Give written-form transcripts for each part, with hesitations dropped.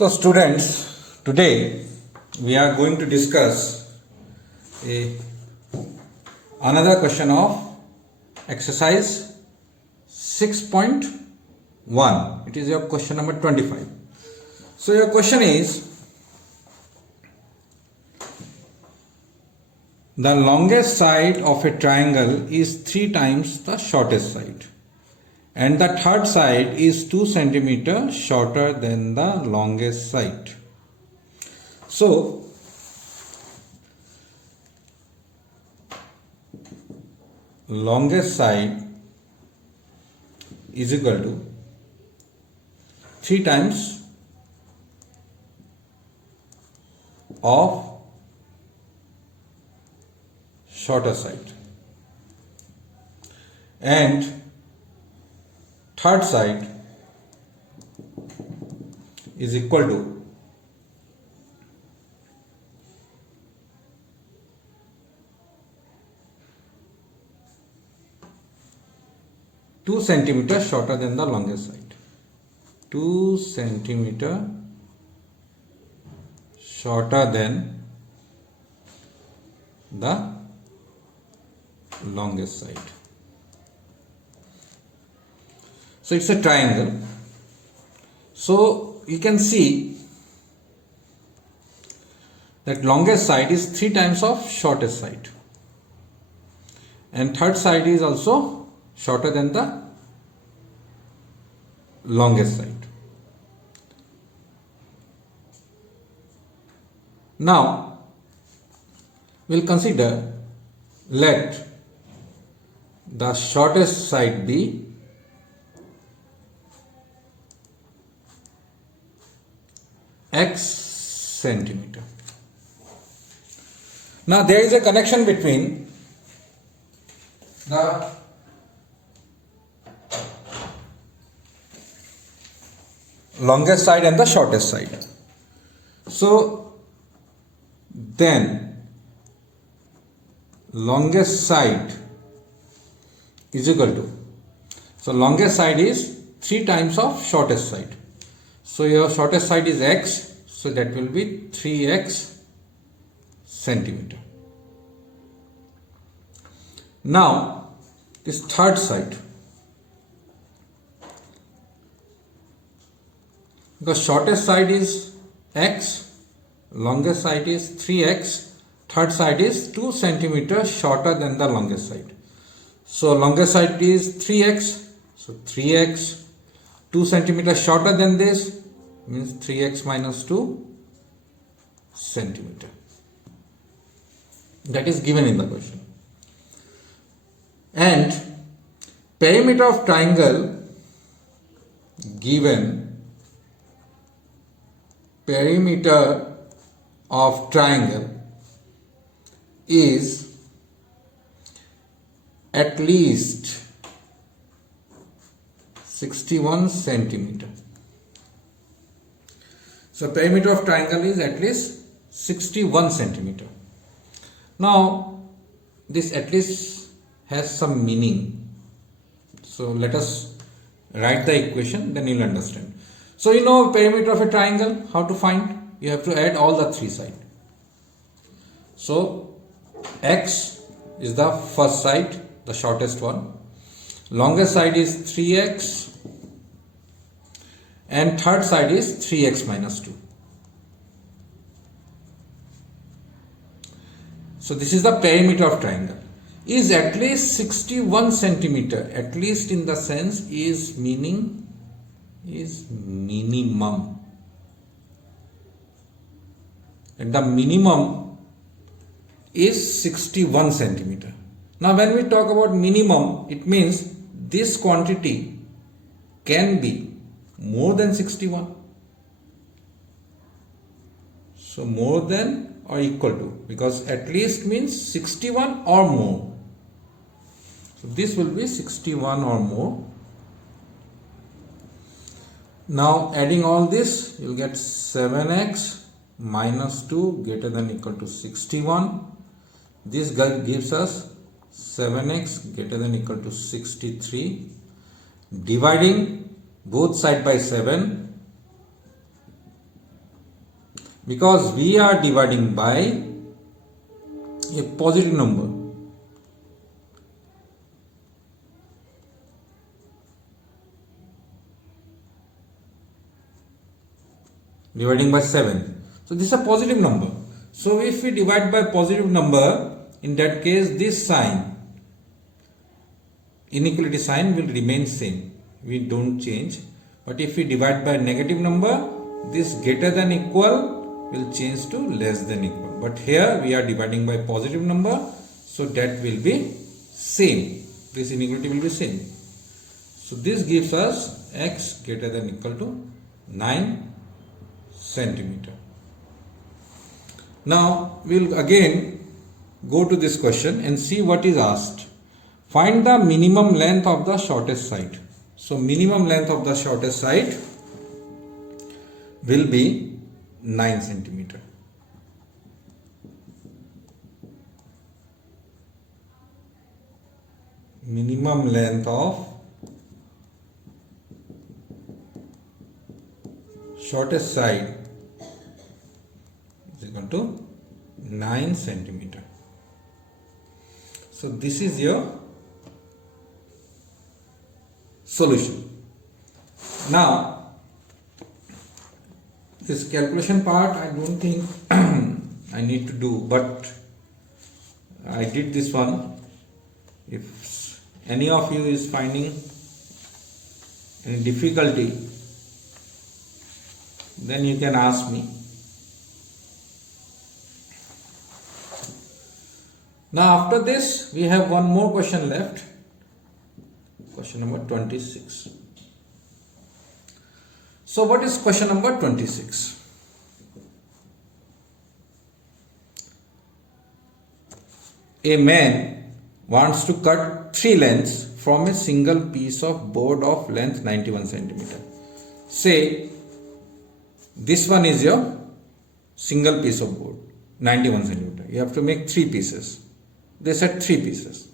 So students, today we are going to discuss another question of exercise 6.1. It is your question number 25. So your question is, the longest side of a triangle is 3 times the shortest side, and the third side is 2 centimeters shorter than the longest side. So longest side is equal to 3 times of shorter side, and third side is equal to 2 centimeters shorter than the longest side. 2 centimeters shorter than the longest side. So it's a triangle. So you can see that longest side is 3 times of shortest side, and third side is also shorter than the longest side. Now we'll consider, let the shortest side be x centimeter. Now there is a connection between the longest side and the shortest side. So then longest side is equal to, so longest side is 3 times of shortest side. So your shortest side is x, so that will be 3x centimeter. Now this third side, the shortest side is x, longest side is 3x, third side is 2 centimeters shorter than the longest side. So longest side is 3x, so 3x, 2 centimeters shorter than this means 3x minus 2 centimeter. That is given in the question. And perimeter of triangle given, perimeter of triangle is at least 61 centimeter. So perimeter of triangle is at least 61 centimeter. Now this at least has some meaning. So let us write the equation, then you will understand. So you know perimeter of a triangle, how to find? You have to add all the 3 sides. So x is the first side, the shortest one. Longest side is 3x, and third side is 3x minus 2. So this is the perimeter of triangle. Is at least 61 centimeter. At least in the sense is meaning is minimum. And the minimum is 61 centimeter. Now when we talk about minimum, it means this quantity can be more than 61. So more than or equal to, because at least means 61 or more. So this will be 61 or more. Now adding all this, you will get 7x minus 2 greater than equal to 61. This gives us 7x greater than equal to 63. Dividing both side by 7, because we are dividing by a positive number. Dividing by 7. So this is a positive number. So if we divide by positive number, in that case this sign, inequality sign, will remain same. We don't change. But if we divide by negative number, this greater than equal will change to less than equal. But here we are dividing by positive number, so that will be same. This inequality will be same. So this gives us x greater than equal to 9 centimeter. Now we will again go to this question and see what is asked. Find the minimum length of the shortest side. So minimum length of the shortest side will be 9 centimeter. Minimum length of shortest side is equal to 9 centimeter. So this is your solution. Now this calculation part I don't think I need to do, but I did this one. If any of you is finding any difficulty, then you can ask me. Now after this we have one more question left. Question number 26. So what is question number 26? A man wants to cut 3 lengths from a single piece of board of length 91 centimeter. Say this one is your single piece of board 91 centimeter. You have to make 3 pieces. They said 3 pieces.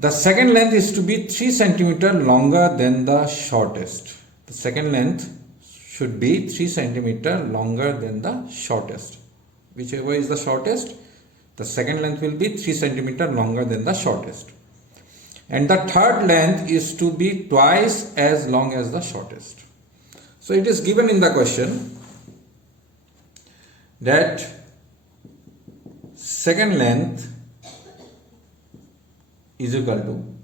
The second length is to be 3 centimeter longer than the shortest. The second length should be 3 centimeter longer than the shortest. Whichever is the shortest, the second length will be 3 centimeter longer than the shortest. And the third length is to be twice as long as the shortest. So it is given in the question that second length is equal to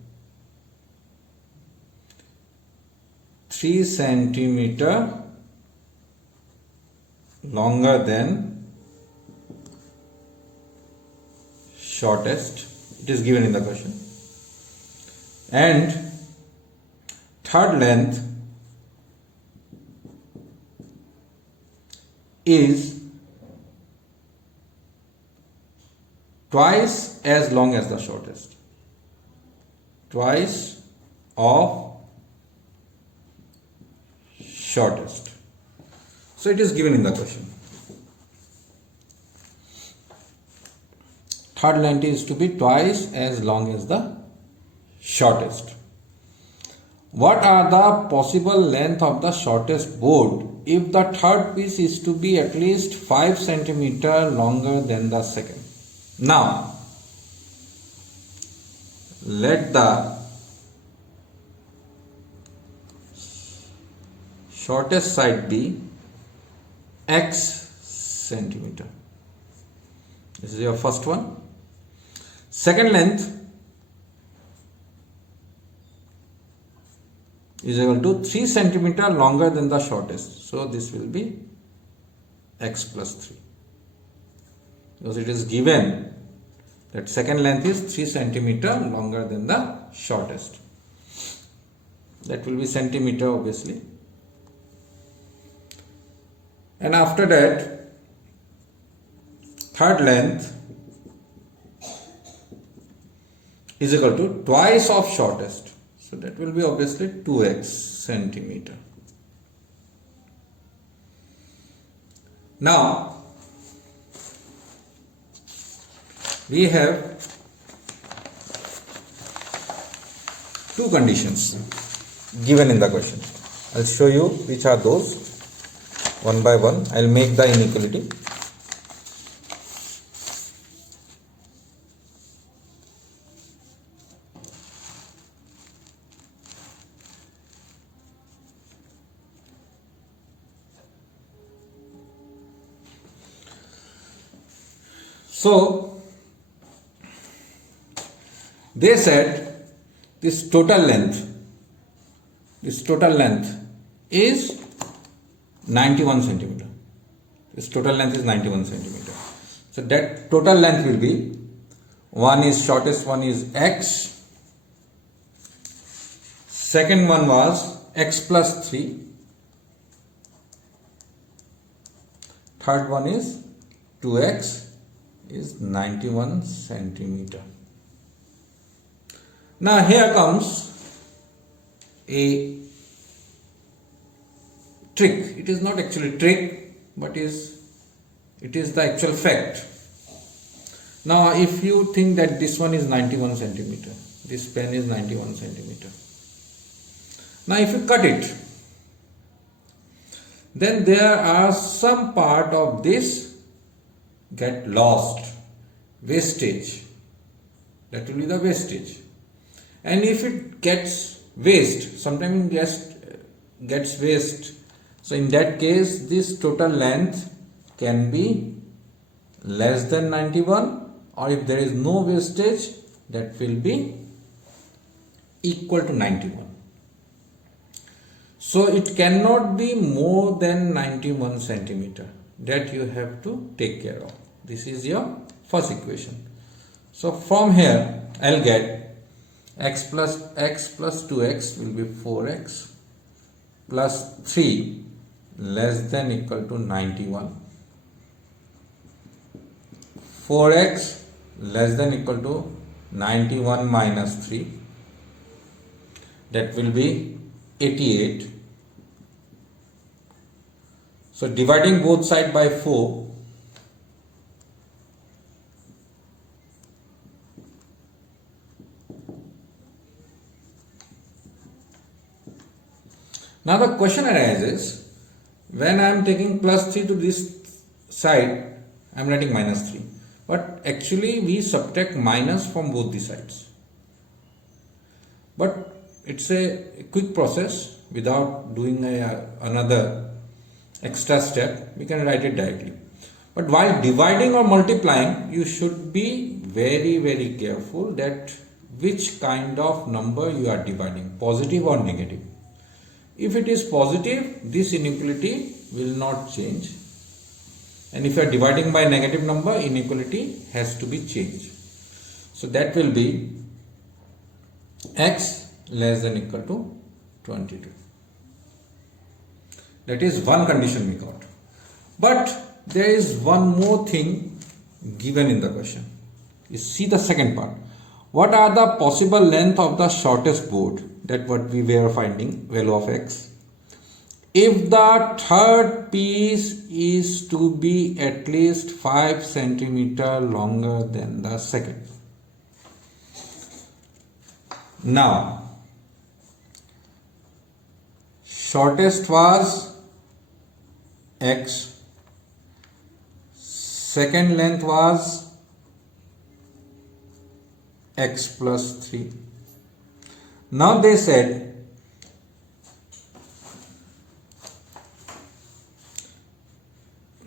3 centimeter longer than shortest. It is given in the question. And third length is twice as long as the shortest. Twice of shortest. So it is given in the question. Third length is to be twice as long as the shortest. What are the possible length of the shortest board if the third piece is to be at least 5 centimeter longer than the second? Now let the shortest side be x centimeter. This is your first one. Second length is equal to 3 centimeter longer than the shortest. So this will be x plus 3. Because it is given that second length is 3 centimeter longer than the shortest. That will be centimeter obviously. And after that, third length is equal to twice of shortest. So that will be obviously 2x centimeter. Now we have two conditions given in the question. I'll show you which are those. one by one. I'll make the inequality. So they said this total length is 91 centimeter. This total length is 91 centimeter. So that total length will be, one is shortest one is x, second one was x plus 3, third one is 2x is 91 centimeter. Now here comes a trick. It is not actually trick, but it is the actual fact. Now if you think that this one is 91 centimeter, this pen is 91 centimeter. Now if you cut it, then there are some part of this get lost, wastage. That will be the wastage. And if it gets waste, sometimes it gets waste. So in that case, this total length can be less than 91, or if there is no wastage, that will be equal to 91. So it cannot be more than 91 centimeter. That you have to take care of. This is your first equation. So from here I'll get x plus 2x will be 4x plus 3 less than equal to 91. 4x less than equal to 91 minus 3, that will be 88. So dividing both sides by 4, now the question arises, when I am taking plus 3 to this side, I am writing minus 3. But actually we subtract minus from both the sides. But it's a quick process without doing another extra step. We can write it directly. But while dividing or multiplying, you should be very, very careful that which kind of number you are dividing, positive or negative. If it is positive, this inequality will not change. And if you are dividing by negative number, inequality has to be changed. So that will be x less than equal to 22. That is one condition we got. But there is one more thing given in the question. You see the second part. What are the possible length of the shortest board? That what we were finding, value of x. If the third piece is to be at least 5 centimeter longer than the second. Now, shortest was x, second length was x plus 3. Now they said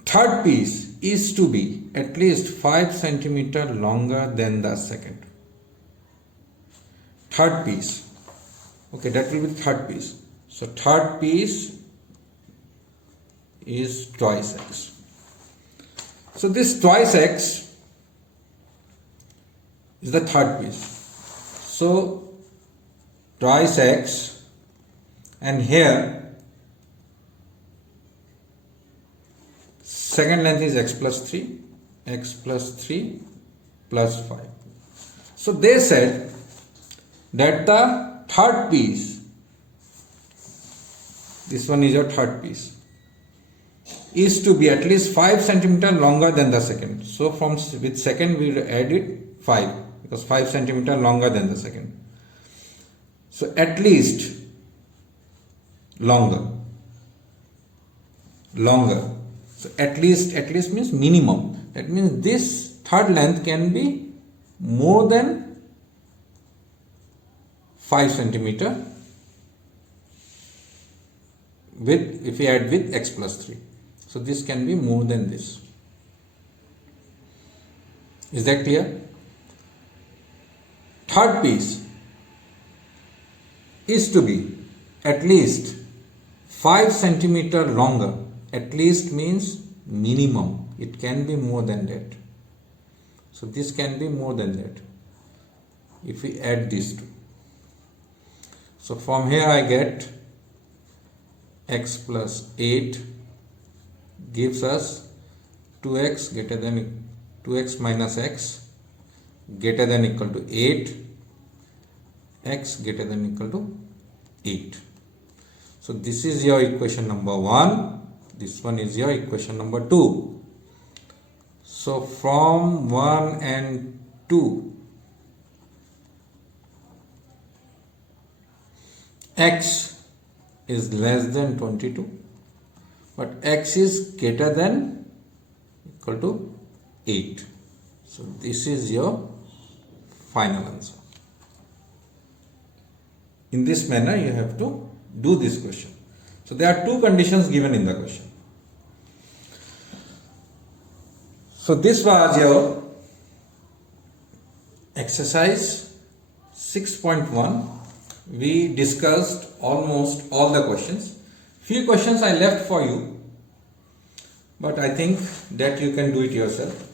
third piece is to be at least 5 centimeter longer than the second. Third piece. Okay, that will be third piece. So third piece is twice x. So this twice x is the third piece. So twice x, and here second length is x plus 3 plus 5. So they said that the third piece, this one is your third piece, is to be at least 5 centimeter longer than the second. So from with second we added 5 because 5 centimeter longer than the second. So at least longer longer. So at least means minimum. That means this third length can be more than 5 centimeter with, if we add with x plus 3. So this can be more than this. Is that clear? Third piece is to be at least 5 centimeter longer. At least means minimum. It can be more than that. So this can be more than that if we add these two. So from here I get x plus 8 gives us 2x greater than 2x minus x greater than equal to 8, x greater than equal to 8. So this is your equation number 1. This one is your equation number 2. So from 1 and 2, x is less than 22, but x is greater than equal to 8. So this is your final answer. In this manner you have to do this question. So there are two conditions given in the question. So this was your exercise 6.1. We discussed almost all the questions. Few questions I left for you, but I think that you can do it yourself.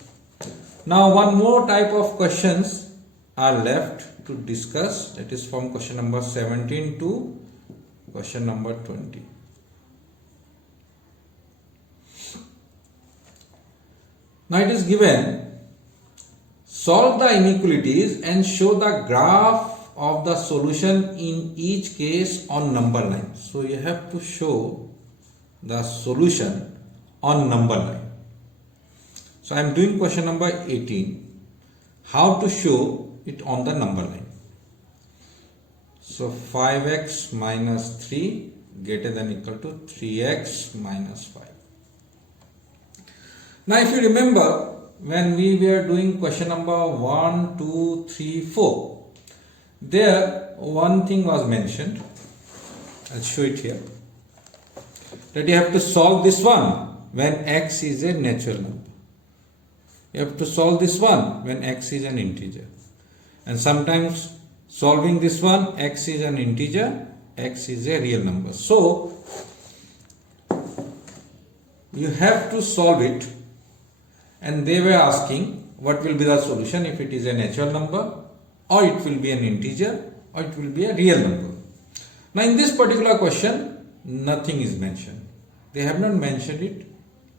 Now one more type of questions are left to discuss, that is from question number 17 to question number 20. Now it is given, solve the inequalities and show the graph of the solution in each case on number line. So you have to show the solution on number line. So I am doing question number 18, how to show it on the number line. So 5x minus 3 greater than equal to 3x minus 5. Now if you remember, when we were doing question number 1, 2, 3, 4, there one thing was mentioned. I'll show it here, that you have to solve this one when x is a natural number. You have to solve this one when x is an integer. And sometimes solving this one, x is an integer, x is a real number. So you have to solve it, and they were asking what will be the solution if it is a natural number, or it will be an integer, or it will be a real number. Now in this particular question, nothing is mentioned. They have not mentioned it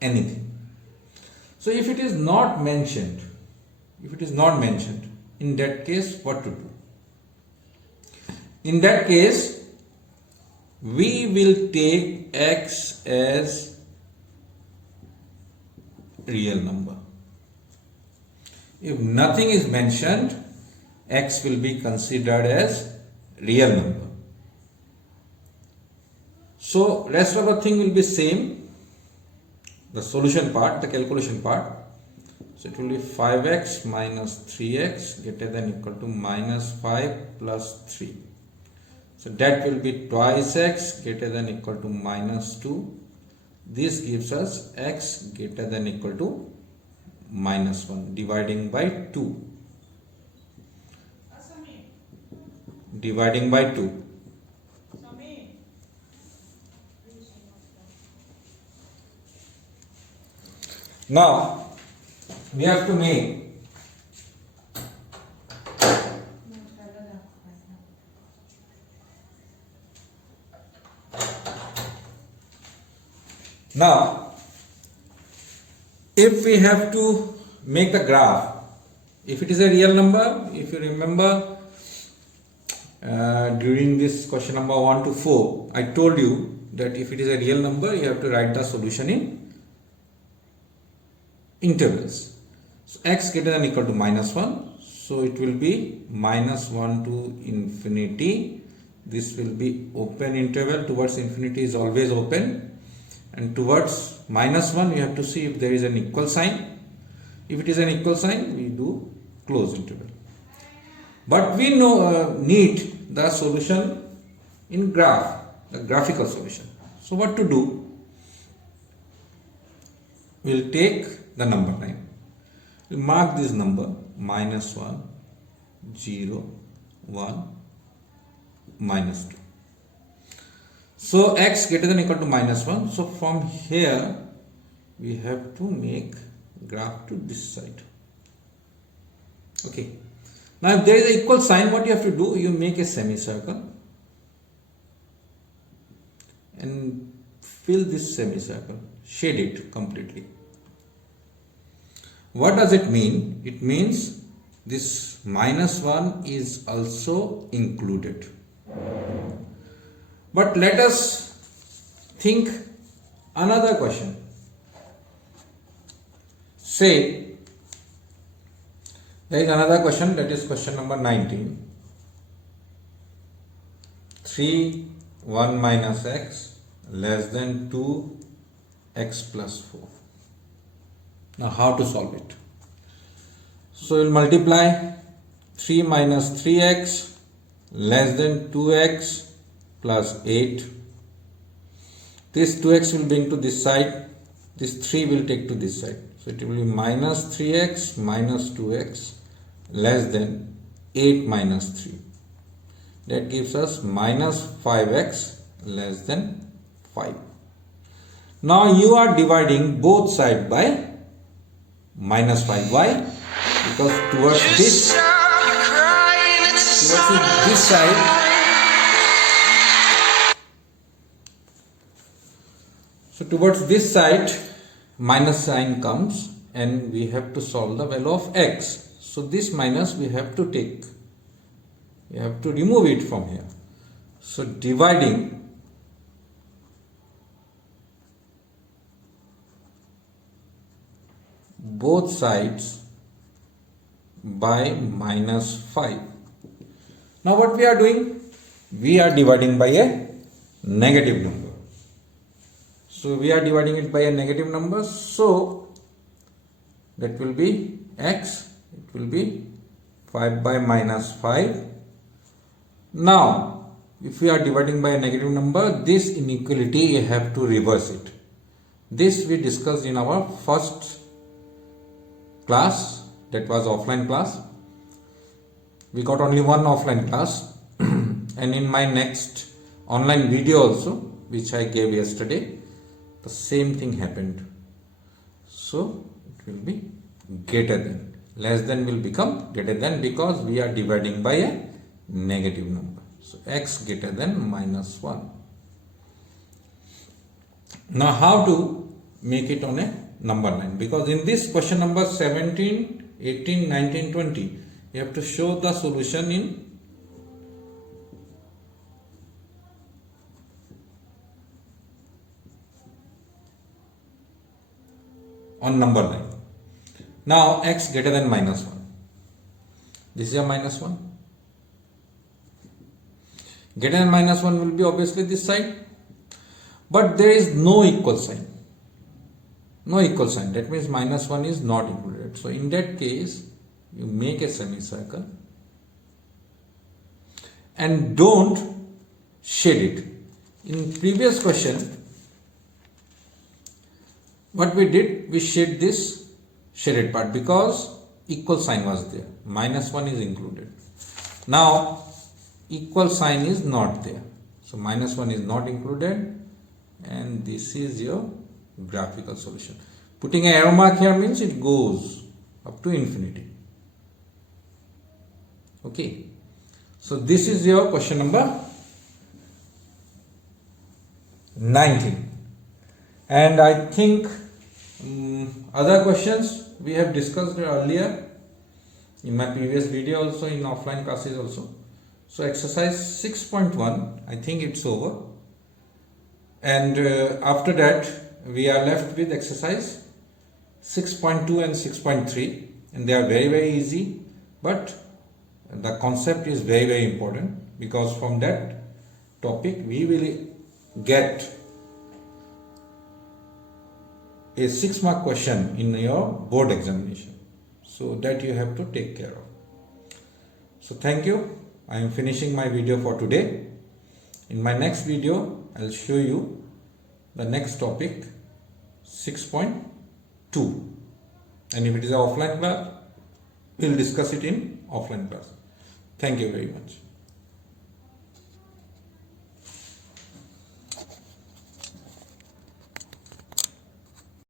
anything. So if it is not mentioned, in that case what to do? In that case, we will take x as real number. If nothing is mentioned, x will be considered as real number. So rest of the thing will be same. The solution part, the calculation part. So it will be 5x minus 3x greater than equal to minus 5 plus 3. So that will be twice x greater than equal to minus 2. This gives us x greater than equal to minus 1 dividing by 2. Dividing by 2. Now we have to make if we have to make the graph, if it is a real number, if you remember during this question number 1 to 4, I told you that if it is a real number, you have to write the solution in intervals. So x greater than equal to minus 1, so it will be minus 1 to infinity. This will be open interval, towards infinity is always open, and towards -1 you have to see if there is an equal sign. If it is an equal sign, we do close interval. But we need the solution in graph, the graphical solution. So what to do? We'll take the number line. We'll mark this number -1, 0, 1, -2. So x greater than or equal to -1. So from here we have to make graph to this side. Okay. Now if there is an equal sign, what you have to do? You make a semicircle and fill this semicircle, shade it completely. What does it mean? It means this -1 is also included. But let us think another question. Say there is another question, that is question number 19. 3, 1 minus x less than 2 x plus 4. Now how to solve it? So we'll multiply 3 minus 3x less than 2x plus 8. This 2x will bring to this side, this 3 will take to this side. So it will be minus 3x minus 2x less than 8 minus 3. That gives us minus 5x less than 5. Now you are dividing both sides by -5. Why? Because towards this side, so towards this side minus sign comes and we have to solve the value of x. So this minus we have to take, we have to remove it from here. So dividing both sides by -5. Now what we are doing? We are dividing by a negative number. So we are dividing it by a negative number. So that will be x. It will be 5 by -5. Now if we are dividing by a negative number, this inequality you have to reverse it. This we discussed in our first class, that was offline class. We got only one offline class and in my next online video also, which I gave yesterday, the same thing happened. So it will be greater than. Less than will become greater than because we are dividing by a negative number. So x greater than -1. Now how to make it on a number line? Because in this question number 17, 18, 19, 20, you have to show the solution on number line. Now x greater than -1. This is a -1. Greater than -1 will be obviously this side. But there is no equal sign. No equal sign. That means -1 is not included. So in that case, you make a semicircle and don't shade it. In previous question, what we did, we shade this shaded part because equal sign was there. -1 is included. Now equal sign is not there. So -1 is not included and this is your graphical solution. Putting an arrow mark here means it goes up to infinity. Okay. So this is your question number 19. And I think other questions we have discussed earlier in my previous video also, in offline classes also. So exercise 6.1, I think it's over. And after that we are left with exercise 6.2 and 6.3, and they are very easy, but the concept is very important because from that topic we will get a 6-mark question in your board examination. So that you have to take care of. So thank you. I am finishing my video for today. In my next video, I'll show you the next topic 6.2. And if it is an offline class, we'll discuss it in offline class. Thank you very much.